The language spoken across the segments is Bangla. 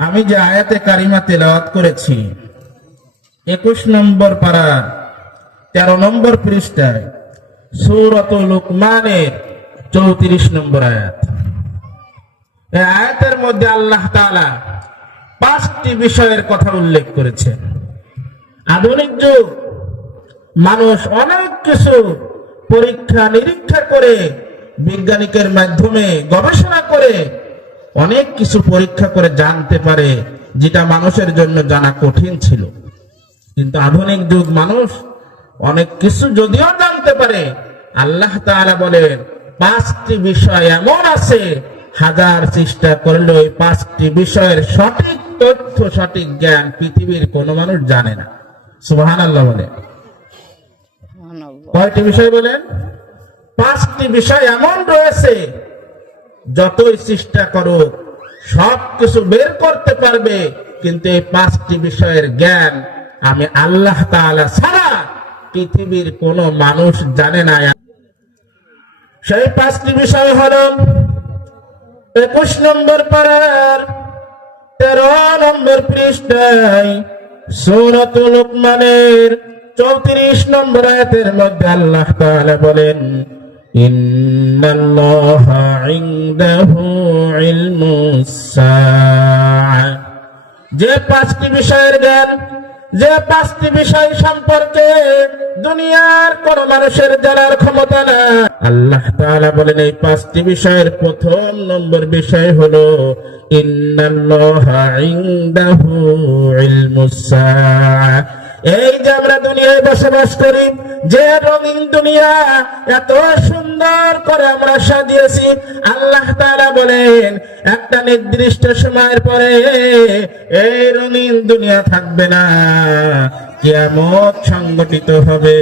আমি যে আয়াতে কারিমা তেলাওয়াত করেছি 21 নম্বর পারা 13 নম্বর পৃষ্ঠায় সূরাতুল লুকমানের 34 নম্বর আয়াত। এই আয়াতের মধ্যে আল্লাহ তাআলা 5টি বিষয়ের কথা উল্লেখ করেছেন। আধুনিক যুগ, মানুষ অনেক কিছু পরীক্ষা নিরীক্ষা করে, বিজ্ঞানিকের মাধ্যমে গবেষণা করে অনেক কিছু পরীক্ষা করে জানতে পারে, যেটা মানুষের জন্য জানা কঠিন ছিল। কিন্তু আধুনিক যুগ মানুষ অনেক কিছু যদিও জানতে পারে, আল্লাহ তাআলা বলেন 5টি বিষয় এমন আছে, হাজার চেষ্টা করলে ওই 5টি বিষয়ের সঠিক তথ্য, সঠিক জ্ঞান পৃথিবীর কোনো মানুষ জানে না। সুবহানাল্লাহ বলেন। কয়টি বিষয় বলেন? 5টি বিষয় এমন রয়েছে, যতই চেষ্টা করো সবকিছু বের করতে পারবে, কিন্তু এই 5টি বিষয়ের জ্ঞান আমি আল্লাহ তাআলা ছাড়া পৃথিবীর কোনো মানুষ জানে না। সেই 5টি বিষয় হলো 21 নম্বর পারার 13 নম্বর পৃষ্ঠায় সূরাতুল লুকমানের 34 নম্বর আয়াতের মধ্যে আল্লাহ তাআলা বলেন, ইন্নাল্লাহা ইনদাহু ইলমুস সাআ। যে 5টি বিষয়ের জ্ঞান, যে 5টি বিষয় সম্পর্কে দুনিয়ার কোন মানুষের জানার ক্ষমতা না, আল্লাহ তাআলা বলেন এই 5টি বিষয়ের প্রথম নম্বর বিষয় হলো ইন্নাল্লাহা ইনদাহু ইলমুস সাআ। এই যে আমরা দুনিয়ায় বসবাস করি, যে রঙিন দুনিয়া এত সুন্দর করে আমরা সাজিয়েছি, আল্লাহ তাআলা বলেন একটা নির্দিষ্ট সময়ের পরে এই রঙিন দুনিয়া থাকবে না, কিয়ামত সংগঠিত হবে।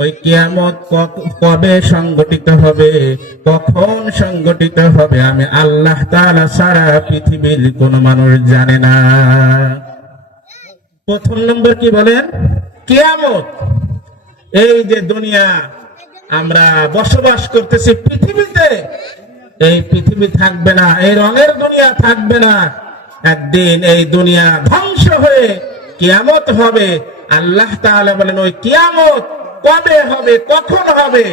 ওই কিয়ামত কবে সংগঠিত হবে, কখন সংগঠিত হবে, আমি আল্লাহ তাআলা ছাড়া পৃথিবীর কোনো মানুষ জানে না। প্রথম নম্বর কি বলেন? কিয়ামত। এই যে দুনিয়া আমরা বসবাস করতেছি পৃথিবীতে, এই পৃথিবী থাকবে না, এই রঙের দুনিয়া থাকবে না। একদিন এই দুনিয়া ধ্বংস হয়ে কিয়ামত হবে। আল্লাহ তাআলা বলেন ওই কিয়ামত কবে হবে, কখন হবে,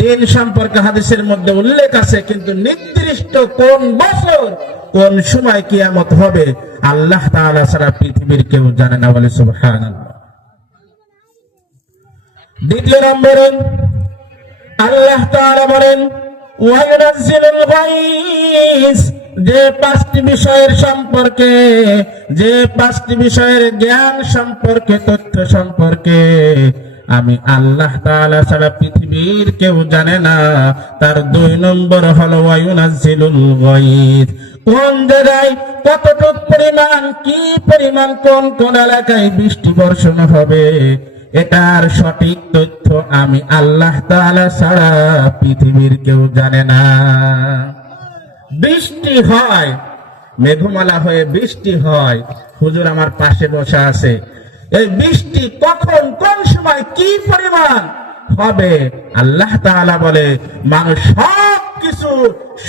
দিন সম্পর্কে হাদিসের মধ্যে উল্লেখ আছে, কিন্তু নির্দিষ্ট কোন বছর কোন সময় কিয়ামত হবে আল্লাহ তাআলা ছাড়া পৃথিবীর কেউ জানে না। বলে সুবহানাল্লাহ। দ্বিতীয় নম্বরে আল্লাহ তাআলা বলেন ওয়ায়ুনাজ্জিলুল গায়স। যে 5টি বিষয়ের সম্পর্কে, যে 5টি বিষয়ের জ্ঞান সম্পর্কে, তথ্য সম্পর্কে আমি আল্লাহ তাআলা ছাড়া পৃথিবীর কেউ জানে না, তার 2 নম্বর হলো ওয়ায়ুনাজ্জিলুল গায়স। কোন জায়গায় কতটুকু পরিমাণ, কি পরিমাণ, কোন কোন এলাকায় বৃষ্টি বর্ষণ হবে, এটার সঠিক তথ্য আমি আল্লাহ তাআলা ছাড়া পৃথিবীর কেউ জানে না। বৃষ্টি হয়, মেঘমালা হয়ে বৃষ্টি হয়, হুজুর আমার পাশে বসা আছে, এই বৃষ্টি কখন, কোন সময়, কি পরিমাণ হবে আল্লাহ তাআলা বলে মানুষ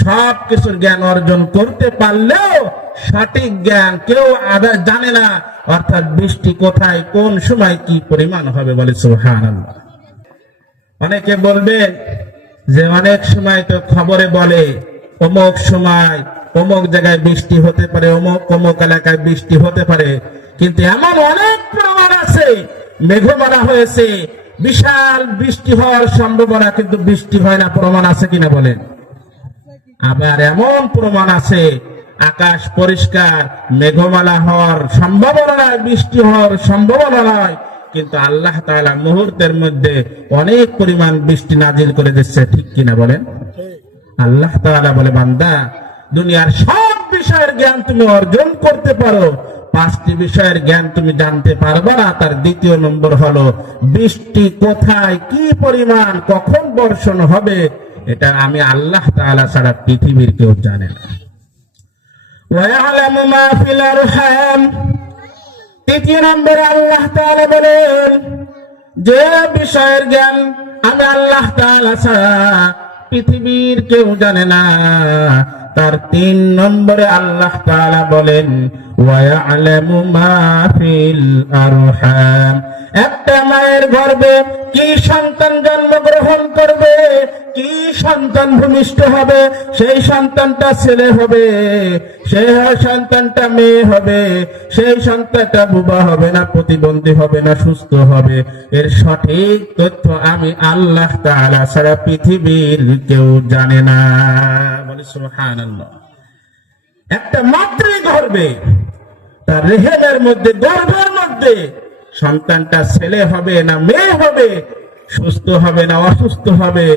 সবকিছুর জ্ঞান অর্জন করতে পারলেও সঠিক জ্ঞান কেউ জানে না, অর্থাৎ বৃষ্টি কোথায়, কোন সময়, কি পরিমাণ হবে। বলে সুবহানাল্লাহ। অনেকে বলবেন যে অনেক সময় তো খবরে বলে অমুক সময় অমুক জায়গায় বৃষ্টি হতে পারে, অমুক এলাকায় বৃষ্টি হতে পারে, কিন্তু এমন অনেক প্রমাণ আছে মেঘমালা হয়েছে, বিশাল বৃষ্টি হওয়ার সম্ভাবনা, কিন্তু বৃষ্টি হয় না। প্রমাণ আছে কিনা বলেন? আবার এমন প্রমাণ আছে আকাশ পরিষ্কার, মেঘমালা হওয়ার সম্ভাবনা নয়, বৃষ্টি হওয়ার সম্ভাবনা নয়, কিন্তু আল্লাহ তাআলা মুহূর্তের মধ্যে অনেক পরিমাণ বৃষ্টি নাজিল করে দিচ্ছে। ঠিক কিনা বলেন? আল্লাহ তাআলা বলে বান্দা, দুনিয়ার সব বিষয়ের জ্ঞান তুমি অর্জন করতে পারো, 5টি বিষয়ের জ্ঞান তুমি জানতে পারবে না। তার 2 নম্বর হলো বৃষ্টি কোথায়, কি পরিমাণ, কখন বর্ষণ হবে, এটা আমি আল্লাহ তাআলা ছাড়া পৃথিবীর কেউ জানে না। ওয়ায়ালামু মা ফিল আরহাম। 3 নম্বরে আল্লাহ তাআলা বলেন যে বিষয়ের জ্ঞান আমি আল্লাহ তাআলা ছাড়া পৃথিবীর কেউ জানে না, তার 3 নম্বরে আল্লাহ তাআলা বলেন ওয়া ইয়ালামু মা ফিল আরহাম। একটা মায়ের গর্ভে কি সন্তান জন্মগ্রহণ করবে, কি সন্তান ভূমিষ্ঠ হবে, সেই সন্তানটা ছেলে হবে, সেই সন্তানটা মেয়ে হবে, সেই সন্তানটা বুবা হবে না প্রতিবন্ধী হবে না সুস্থ হবে, এর সঠিক তথ্য আমি আল্লাহ তাআলা ছাড়া পৃথিবীর কেউ জানে না। বলে সুবহানাল্লাহ। একটা মাতৃ গর্ভে তার রেহেমের মধ্যে গর্ভের মধ্যে সন্তানটা ছেলে হবে না মেয়ে হবে, সুস্থ হবে না অসুস্থ হবে,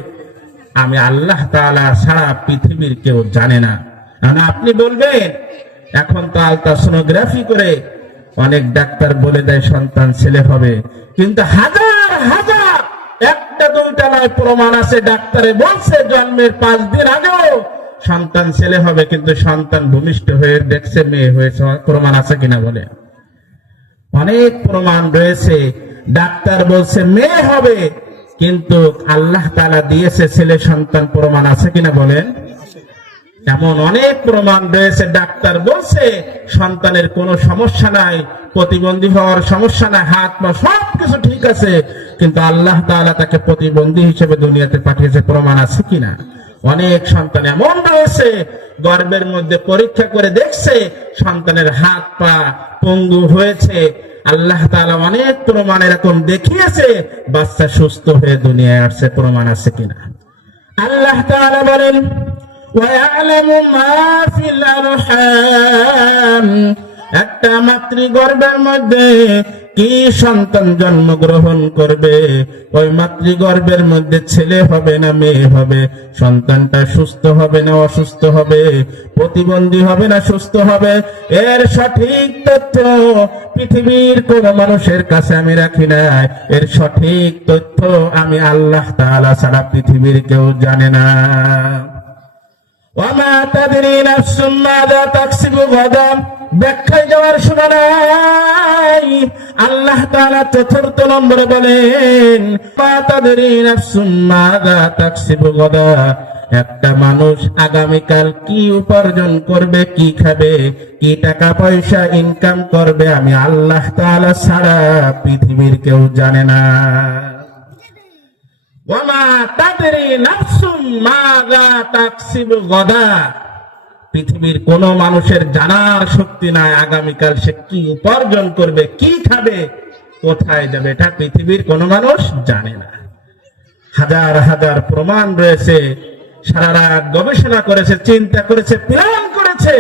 আমি আল্লাহ তাআলা ছাড়া পৃথিবীর কেউ জানে না। আপনি বলবেন এখন তো আলট্রাসোনোগ্রাফি করে অনেক ডাক্তার বলে দেয় সন্তান ছেলে হবে, কিন্তু হাজার হাজার একটা দুইটা নয় প্রমাণ আছে ডাক্তারে বলছে জন্মের 5 দিন আগেও সন্তান ছেলে হবে, কিন্তু সন্তান ভূমিষ্ঠ হয়ে দেখছে মেয়ে হয়েছে। প্রমাণ আছে কিনা বলে? অনেক প্রমাণ রয়েছে। ডাক্তার বলছে মেয়ে হবে, কিন্তু আল্লাহ তাআলা দিয়েছে ছেলে সন্তান। প্রমাণ আছে কিনা বলেন? এমন অনেক প্রমাণ রয়েছে। ডাক্তার বলছে সন্তানের কোনো সমস্যা নাই, প্রতিবন্ধী হওয়ার সমস্যা নাই, হাত পা সবকিছু ঠিক আছে, কিন্তু আল্লাহ তাআলা তাকে প্রতিবন্ধী হিসেবে দুনিয়াতে পাঠিয়েছে। প্রমাণ আছে কিনা? অনেক সন্তান এমন রয়েছে গর্ভের মধ্যে পরীক্ষা করে দেখছে সন্তানের হাত পা পঙ্গু হয়েছে, আল্লাহ তাআলা অনেক প্রমাণ এরকম দেখিয়েছে, বাচ্চা সুস্থ হয়ে দুনিয়ায় আসছে। প্রমাণ আছে কিনা? আল্লাহ তাআলা বলেন ওয়ায়ালামু মা ফিল আরহাম। একটা মাতৃগর্ভের মধ্যে কি সন্তান জন্মগ্রহণ করবে, ওই মাতৃগর্ভের মধ্যে ছেলে হবে না মেয়ে হবে, সন্তানটা সুস্থ হবে না অসুস্থ হবে, প্রতিবন্ধী হবে না সুস্থ হবে, এর সঠিক তথ্য পৃথিবীর কোন মানুষের কাছে আমি রাখি না। এর সঠিক তথ্য আমি আল্লাহ তাআলা ছাড়া পৃথিবীর কেউ জানে না। ওয়ামা তাদরি নাফসুম মাযা তাকসিবু গাদা। ব্যাখ্যায় যাওয়ার শোনা নাই। আল্লাহ তাআলা 4র্থ নম্বরে বলেন মা তাদরি নাফসুম মাযা তাকসিবু গাদা। একটা মানুষ আগামীকাল কি উপার্জন করবে, কি খাবে, কি টাকা পয়সা ইনকাম করবে, আমি আল্লাহ তাআলা ছাড়া পৃথিবীর কেউ জানে না। ওয়ামা তাদরি নাফসুম মাযা তাকসিবু গাদা। পৃথিবীর কোন মানুষের জানার শক্তি নাই আগামীকাল সে কি উপার্জন করবে, কি খাবে, কোথায় যাবে, এটা পৃথিবীর কোন মানুষ জানে না। হাজার হাজার প্রমাণ রয়েছে। সারা রাত গবেষণা করেছে, চিন্তা করেছে, প্ল্যান করেছে,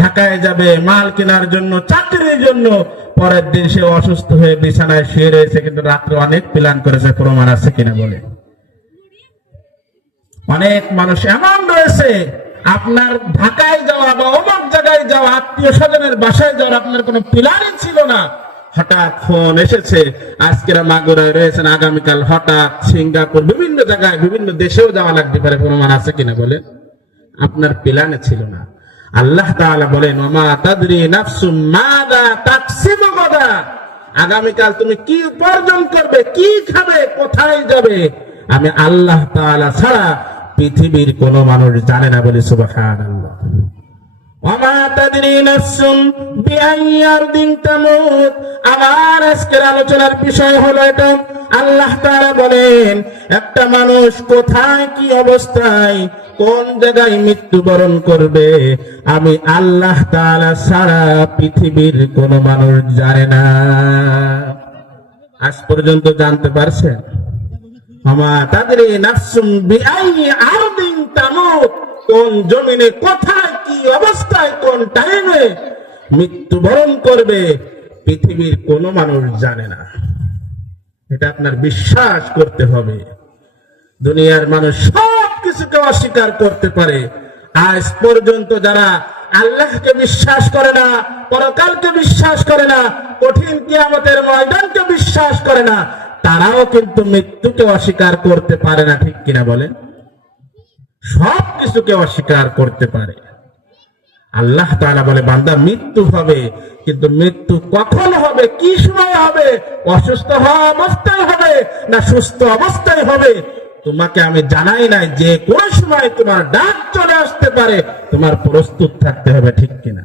ঢাকায় যাবে মাল কেনার জন্য, চাকরির জন্য, পরের দিন সে অসুস্থ হয়ে বিছানায় শুয়ে রয়েছে, কিন্তু রাত্রে অনেক প্ল্যান করেছে। প্রমাণ আছে কিনা বলে? অনেক মানুষ এমন রয়েছে আপনার ঢাকায় যাওয়া বা অমুক জায়গায় যাওয়া, আত্মীয় স্বজনের বাসায় যাওয়ার আপনার কোনো প্ল্যানই ছিল না, হঠাৎ ফোন এসেছে আজকের মাগুরায় রয়েছেন, আগামীকাল হঠাৎ সিঙ্গাপুর, বিভিন্ন জায়গায় বিভিন্ন দেশেও যাওয়া লাগতে পারে। প্রমাণ আছে কিনা বলে? আপনার প্ল্যানে ছিল না। আল্লাহ তাআলা বলেন ওয়ামা তাদরি নাফসুম মাযা তাকসিবু গাদা। আগামীকাল তুমি কি উপার্জন করবে, কি খাবে, কোথায় যাবে, আমি আল্লাহ তাআলা ছাড়া পৃথিবীর কোন মানুষ জানে না। বলে সুবহানাল্লাহ। ওয়ামা তাদরি নাফসুম বিআইয়ি আরদিন তামুত। আমার আজকের আলোচনার বিষয় হলো এটা। আল্লাহ তাআলা বলেন একটা মানুষ কোথায় কি অবস্থায় কোন জায়গায় মৃত্যুবরণ করবে, আমি আল্লাহ তাআলা ছাড়া পৃথিবীর কোন মানুষ জানে না। আজ পর্যন্ত জানতে পারছেন? ওয়ামা তাদরি নাফসুম বিআইয়ি আরদিন তামুত। কোন জমিনে কোথায় কি অবস্থায় কোন টাইমে মৃত্যুবরণ করবে পৃথিবীর কোন মানুষ জানে না। এটা আপনার বিশ্বাস করতে হবে। দুনিয়ার মানুষ সব কিছুকে অস্বীকার করতে পারে। আজ পর্যন্ত যারা আল্লাহকে বিশ্বাস করে না, পরকালকে বিশ্বাস করে না, কঠিন কিয়ামতের ময়দানকে বিশ্বাস করে না, তারাও কিন্তু মৃত্যুকে অস্বীকার করতে পারে না। ঠিক কিনা বলেন? সব কিছুকে অস্বীকার করতে পারে। আল্লাহ তাআলা বলে বান্দা মৃত্যু হবে, কিন্তু মৃত্যু কখন হবে, কি সময় হবে, অসুস্থ হওয়া অবস্থায় হবে না সুস্থ অবস্থায় হবে, তোমাকে আমি জানাই নাই যে কোন সময় তোমার ডাক চলে আসতে পারে, তোমার প্রস্তুত থাকতে হবে, ঠিক কিনা?